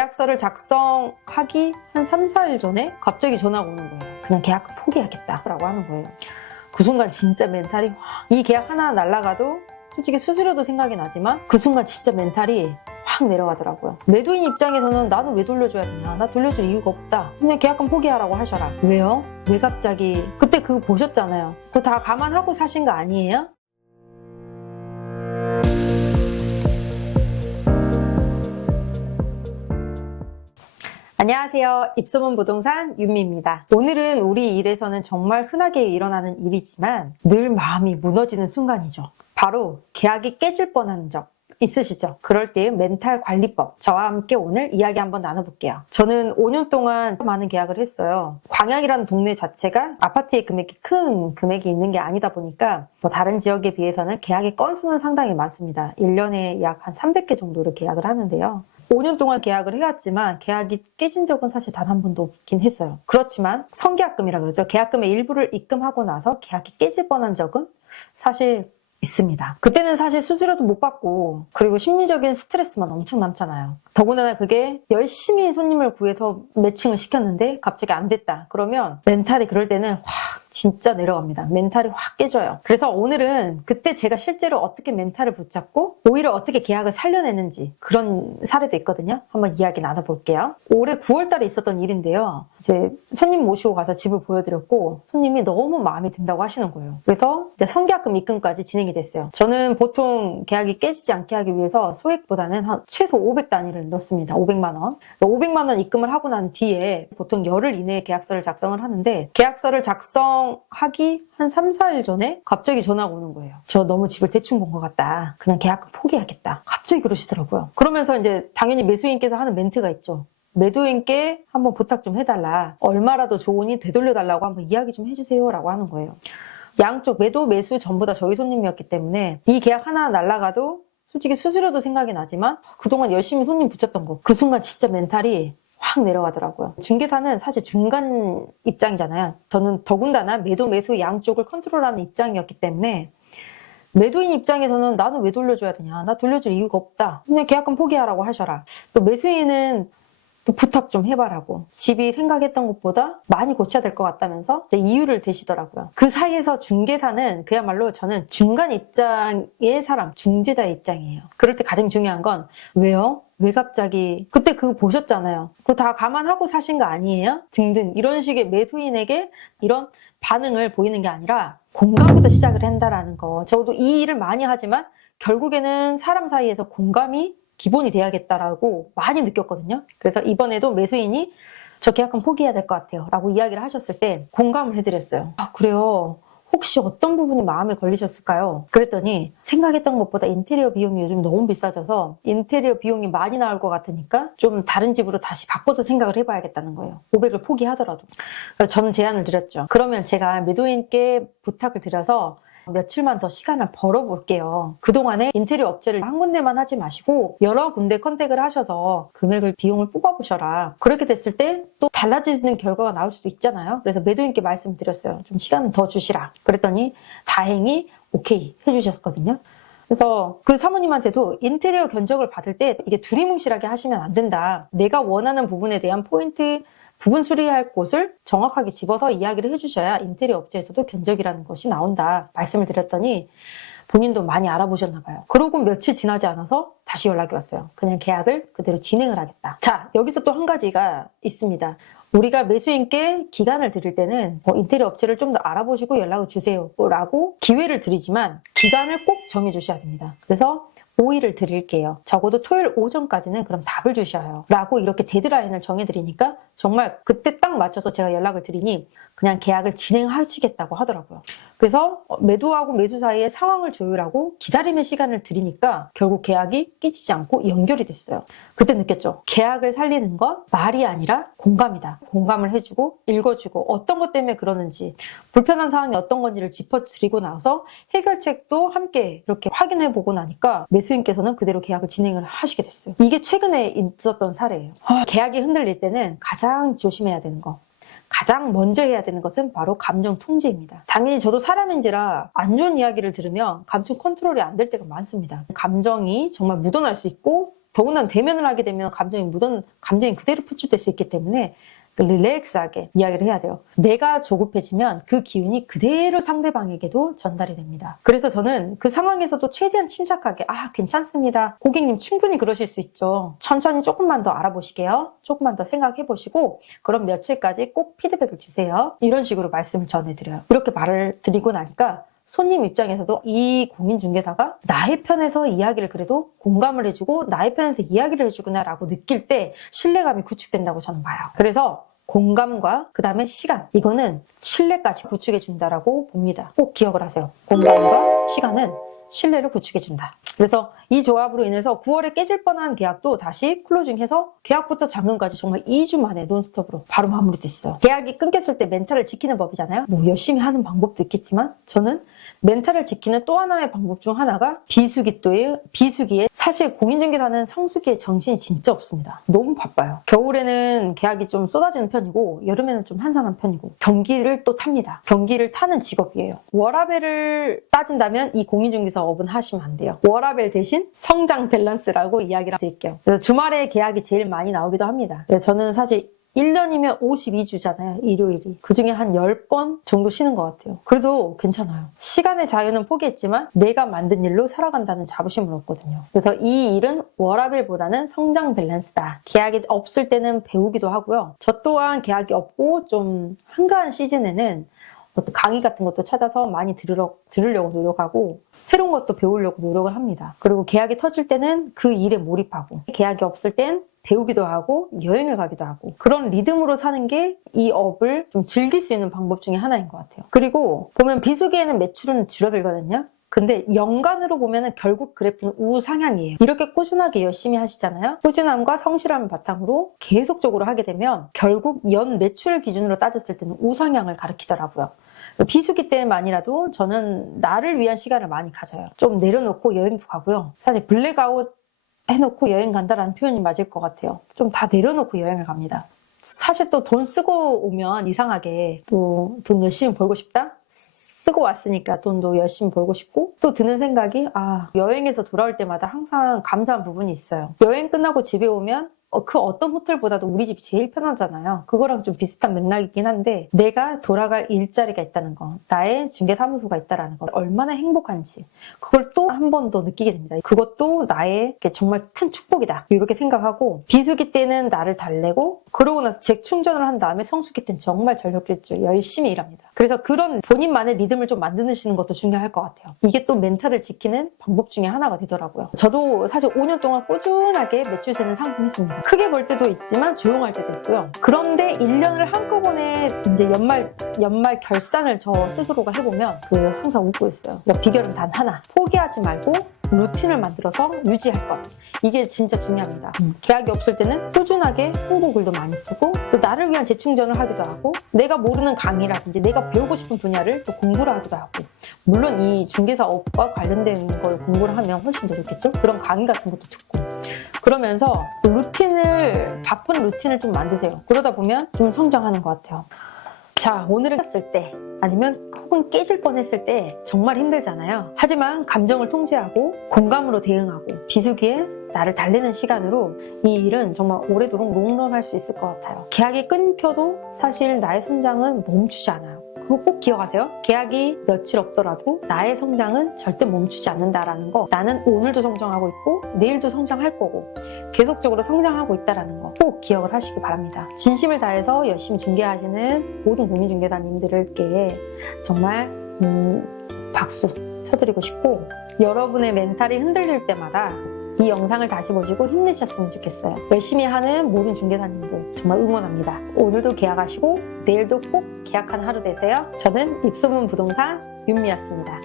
계약서를 작성하기 한 3, 4일 전에 갑자기 전화가 오는 거예요. 그냥 계약 포기하겠다 라고 하는 거예요. 그 순간 진짜 멘탈이 이 계약 하나 날아가도 솔직히 수수료도 생각이 나지만 그 순간 진짜 멘탈이 확 내려가더라고요. 매도인 입장에서는 나는 왜 돌려줘야 되냐, 나 돌려줄 이유가 없다, 그냥 계약금 포기하라고 하셔라. 왜요? 왜 갑자기? 그때 그거 보셨잖아요. 그거 다 감안하고 사신 거 아니에요? 안녕하세요. 입소문 부동산 윤미입니다. 오늘은 우리 일에서는 정말 흔하게 일어나는 일이지만 늘 마음이 무너지는 순간이죠. 바로 계약이 깨질 뻔한 적 있으시죠? 그럴 때의 멘탈 관리법, 저와 함께 오늘 이야기 한번 나눠볼게요. 저는 5년 동안 많은 계약을 했어요. 광양이라는 동네 자체가 아파트의 금액이 큰 금액이 있는 게 아니다 보니까 다른 지역에 비해서는 계약의 건수는 상당히 많습니다. 1년에 약 한 300개 정도를 계약을 하는데요. 5년 동안 계약을 해왔지만 계약이 깨진 적은 사실 단 한 번도 없긴 했어요. 그렇지만 선계약금이라 그러죠. 계약금의 일부를 입금하고 나서 계약이 깨질 뻔한 적은 사실 있습니다. 그때는 사실 수수료도 못 받고 그리고 심리적인 스트레스만 엄청 남잖아요. 더군다나 그게 열심히 손님을 구해서 매칭을 시켰는데 갑자기 안 됐다. 그러면 멘탈이 그럴 때는 확 진짜 내려갑니다. 멘탈이 확 깨져요. 그래서 오늘은 그때 제가 실제로 어떻게 멘탈을 붙잡고 오히려 어떻게 계약을 살려내는지 그런 사례도 있거든요. 한번 이야기 나눠볼게요. 올해 9월 달에 있었던 일인데요. 이제 손님 모시고 가서 집을 보여드렸고 손님이 너무 마음에 든다고 하시는 거예요. 그래서 이제 선계약금 입금까지 진행이 됐어요. 저는 보통 계약이 깨지지 않게 하기 위해서 소액보다는 한 최소 500단위를 넣습니다. 500만 원. 500만 원 입금을 하고 난 뒤에 보통 열흘 이내에 계약서를 작성을 하는데 계약서를 작성하기 한 3, 4일 전에 갑자기 전화가 오는 거예요. 저 너무 집을 대충 본 것 같다. 그냥 계약금 포기하겠다. 갑자기 그러시더라고요. 그러면서 이제 당연히 매수인께서 하는 멘트가 있죠. 매도인께 한번 부탁 좀 해달라. 얼마라도 좋으니 되돌려달라고 한번 이야기 좀 해주세요 라고 하는 거예요. 양쪽 매도 매수 전부 다 저희 손님이었기 때문에 이 계약 하나 날아가도 솔직히 수수료도 생각이 나지만 그동안 열심히 손님 붙였던 거 그 순간 진짜 멘탈이 확 내려가더라고요. 중개사는 사실 중간 입장이잖아요. 저는 더군다나 매도 매수 양쪽을 컨트롤하는 입장이었기 때문에 매도인 입장에서는 나는 왜 돌려줘야 되냐, 나 돌려줄 이유가 없다, 그냥 계약금 포기하라고 하셔라. 또 매수인은 또 부탁 좀 해봐라고, 집이 생각했던 것보다 많이 고쳐야 될 것 같다면서 이유를 대시더라고요. 그 사이에서 중개사는 그야말로 저는 중간 입장의 사람, 중재자 입장이에요. 그럴 때 가장 중요한 건 왜요? 왜 갑자기? 그때 그거 보셨잖아요. 그거 다 감안하고 사신 거 아니에요? 등등 이런 식의 매수인에게 이런 반응을 보이는 게 아니라 공감부터 시작을 한다라는 거. 저도 이 일을 많이 하지만 결국에는 사람 사이에서 공감이 기본이 돼야겠다라고 많이 느꼈거든요. 그래서 이번에도 매수인이 저 계약금 포기해야 될 것 같아요 라고 이야기를 하셨을 때 공감을 해드렸어요. 아, 그래요? 혹시 어떤 부분이 마음에 걸리셨을까요? 그랬더니 생각했던 것보다 인테리어 비용이 요즘 너무 비싸져서 인테리어 비용이 많이 나올 것 같으니까 좀 다른 집으로 다시 바꿔서 생각을 해봐야겠다는 거예요. 500을 포기하더라도. 그래서 저는 제안을 드렸죠. 그러면 제가 매도인께 부탁을 드려서 며칠만 더 시간을 벌어볼게요. 그동안에 인테리어 업체를 한 군데만 하지 마시고 여러 군데 컨택을 하셔서 금액을 비용을 뽑아보셔라. 그렇게 됐을 때 또 달라지는 결과가 나올 수도 있잖아요. 그래서 매도인께 말씀드렸어요. 좀 시간을 더 주시라. 그랬더니 다행히 오케이 해주셨거든요. 그래서 그 사모님한테도 인테리어 견적을 받을 때 이게 두리뭉실하게 하시면 안 된다. 내가 원하는 부분에 대한 포인트, 부분 수리할 곳을 정확하게 집어서 이야기를 해주셔야 인테리어 업체에서도 견적이라는 것이 나온다 말씀을 드렸더니 본인도 많이 알아보셨나 봐요. 그러고 며칠 지나지 않아서 다시 연락이 왔어요. 그냥 계약을 그대로 진행을 하겠다. 자, 여기서 또 한 가지가 있습니다. 우리가 매수인께 기간을 드릴 때는 인테리어 업체를 좀 더 알아보시고 연락을 주세요 라고 기회를 드리지만 기간을 꼭 정해주셔야 됩니다. 그래서 5일을 드릴게요. 적어도 토요일 오전까지는 그럼 답을 주셔요 라고 이렇게 데드라인을 정해드리니까 정말 그때 딱 맞춰서 제가 연락을 드리니 그냥 계약을 진행하시겠다고 하더라고요. 그래서 매도하고 매수 사이에 상황을 조율하고 기다림의 시간을 드리니까 결국 계약이 깨지지 않고 연결이 됐어요. 그때 느꼈죠. 계약을 살리는 건 말이 아니라 공감이다. 공감을 해주고 읽어주고 어떤 것 때문에 그러는지 불편한 상황이 어떤 건지를 짚어드리고 나서 해결책도 함께 이렇게 확인해보고 나니까 매수인께서는 그대로 계약을 진행을 하시게 됐어요. 이게 최근에 있었던 사례예요. 계약이 흔들릴 때는 가장 조심해야 되는 거, 가장 먼저 해야 되는 것은 바로 감정 통제입니다. 당연히 저도 사람인지라 안 좋은 이야기를 들으면 감정 컨트롤이 안 될 때가 많습니다. 감정이 정말 묻어날 수 있고 더군다나 대면을 하게 되면 감정이 그대로 표출될 수 있기 때문에 릴렉스하게 이야기를 해야 돼요. 내가 조급해지면 그 기운이 그대로 상대방에게도 전달이 됩니다. 그래서 저는 그 상황에서도 최대한 침착하게 괜찮습니다. 고객님 충분히 그러실 수 있죠. 천천히 조금만 더 알아보시게요. 조금만 더 생각해 보시고 그럼 며칠까지 꼭 피드백을 주세요. 이런 식으로 말씀을 전해드려요. 이렇게 말을 드리고 나니까 손님 입장에서도 이 공인중개사가 나의 편에서 이야기를 그래도 공감을 해주고 나의 편에서 이야기를 해주구나 라고 느낄 때 신뢰감이 구축된다고 저는 봐요. 그래서 공감과 그 다음에 시간, 이거는 신뢰까지 구축해 준다라고 봅니다. 꼭 기억을 하세요. 공감과 시간은 신뢰를 구축해 준다. 그래서 이 조합으로 인해서 9월에 깨질 뻔한 계약도 다시 클로징해서 계약부터 잔금까지 정말 2주 만에 논스톱으로 바로 마무리됐어요. 계약이 끊겼을 때 멘탈을 지키는 법이잖아요. 뭐 열심히 하는 방법도 있겠지만 저는 멘탈을 지키는 또 하나의 방법 중 하나가 비수기에 사실 공인중개사는 성수기에 정신이 진짜 없습니다. 너무 바빠요. 겨울에는 계약이 좀 쏟아지는 편이고 여름에는 좀 한산한 편이고 경기를 또 탑니다. 경기를 타는 직업이에요. 워라밸을 따진다면 이 공인중개사 업은 하시면 안 돼요. 워라밸 대신 성장 밸런스라고 이야기를 드릴게요. 그래서 주말에 계약이 제일 많이 나오기도 합니다. 저는 사실 1년이면 52주잖아요. 일요일이. 그중에 한 10번 정도 쉬는 것 같아요. 그래도 괜찮아요. 시간의 자유는 포기했지만 내가 만든 일로 살아간다는 자부심을 얻거든요. 그래서 이 일은 워라밸보다는 성장 밸런스다. 계약이 없을 때는 배우기도 하고요. 저 또한 계약이 없고 좀 한가한 시즌에는 어떤 강의 같은 것도 찾아서 많이 들으려고 노력하고 새로운 것도 배우려고 노력을 합니다. 그리고 계약이 터질 때는 그 일에 몰입하고 계약이 없을 땐 배우기도 하고 여행을 가기도 하고 그런 리듬으로 사는 게 이 업을 좀 즐길 수 있는 방법 중에 하나인 것 같아요. 그리고 보면 비수기에는 매출은 줄어들거든요. 근데 연간으로 보면은 결국 그래프는 우상향이에요. 이렇게 꾸준하게 열심히 하시잖아요. 꾸준함과 성실함을 바탕으로 계속적으로 하게 되면 결국 연 매출 기준으로 따졌을 때는 우상향을 가리키더라고요. 비수기 때만이라도 저는 나를 위한 시간을 많이 가져요. 좀 내려놓고 여행도 가고요. 사실 블랙아웃 해놓고 여행 간다라는 표현이 맞을 것 같아요. 좀 다 내려놓고 여행을 갑니다. 사실 또 돈 쓰고 오면 이상하게 또 돈 열심히 벌고 싶다? 쓰고 왔으니까 돈도 열심히 벌고 싶고 또 드는 생각이 여행에서 돌아올 때마다 항상 감사한 부분이 있어요. 여행 끝나고 집에 오면 그 어떤 호텔보다도 우리 집이 제일 편하잖아요. 그거랑 좀 비슷한 맥락이긴 한데 내가 돌아갈 일자리가 있다는 거, 나의 중개사무소가 있다는 거 얼마나 행복한지 그걸 또 한 번 더 느끼게 됩니다. 그것도 나의 정말 큰 축복이다 이렇게 생각하고 비수기 때는 나를 달래고 그러고 나서 재충전을 한 다음에 성수기 때는 정말 전력질주 열심히 일합니다. 그래서 그런 본인만의 리듬을 좀 만드시는 것도 중요할 것 같아요. 이게 또 멘탈을 지키는 방법 중에 하나가 되더라고요. 저도 사실 5년 동안 꾸준하게 매출세는 상승했습니다. 크게 벌 때도 있지만 조용할 때도 있고요. 그런데 1년을 한꺼번에 이제 연말 결산을 저 스스로가 해보면 항상 웃고 있어요. 비결은 단 하나. 포기하지 말고 루틴을 만들어서 유지할 것. 이게 진짜 중요합니다. 계약이 없을 때는 꾸준하게 홍보글도 많이 쓰고 또 나를 위한 재충전을 하기도 하고 내가 모르는 강의라든지 내가 배우고 싶은 분야를 또 공부를 하기도 하고 물론 이 중개사업과 관련된 걸 공부를 하면 훨씬 더 좋겠죠? 그런 강의 같은 것도 듣고 그러면서 바쁜 루틴을 좀 만드세요. 그러다 보면 좀 성장하는 것 같아요. 자, 오늘은 깼을 때 아니면 혹은 깨질 뻔했을 때 정말 힘들잖아요. 하지만 감정을 통제하고 공감으로 대응하고 비수기에 나를 달래는 시간으로 이 일은 정말 오래도록 롱런할 수 있을 것 같아요. 계약이 끊겨도 사실 나의 성장은 멈추지 않아요. 그거 꼭 기억하세요. 계약이 며칠 없더라도 나의 성장은 절대 멈추지 않는다라는 거. 나는 오늘도 성장하고 있고 내일도 성장할 거고 계속적으로 성장하고 있다라는 거 꼭 기억을 하시기 바랍니다. 진심을 다해서 열심히 중개하시는 모든 공인중개사님들께 정말 박수 쳐드리고 싶고 여러분의 멘탈이 흔들릴 때마다 이 영상을 다시 보시고 힘내셨으면 좋겠어요. 열심히 하는 모든 중개사님들 정말 응원합니다. 오늘도 계약하시고 내일도 꼭 계약하는 하루 되세요. 저는 입소문 부동산 윤미였습니다.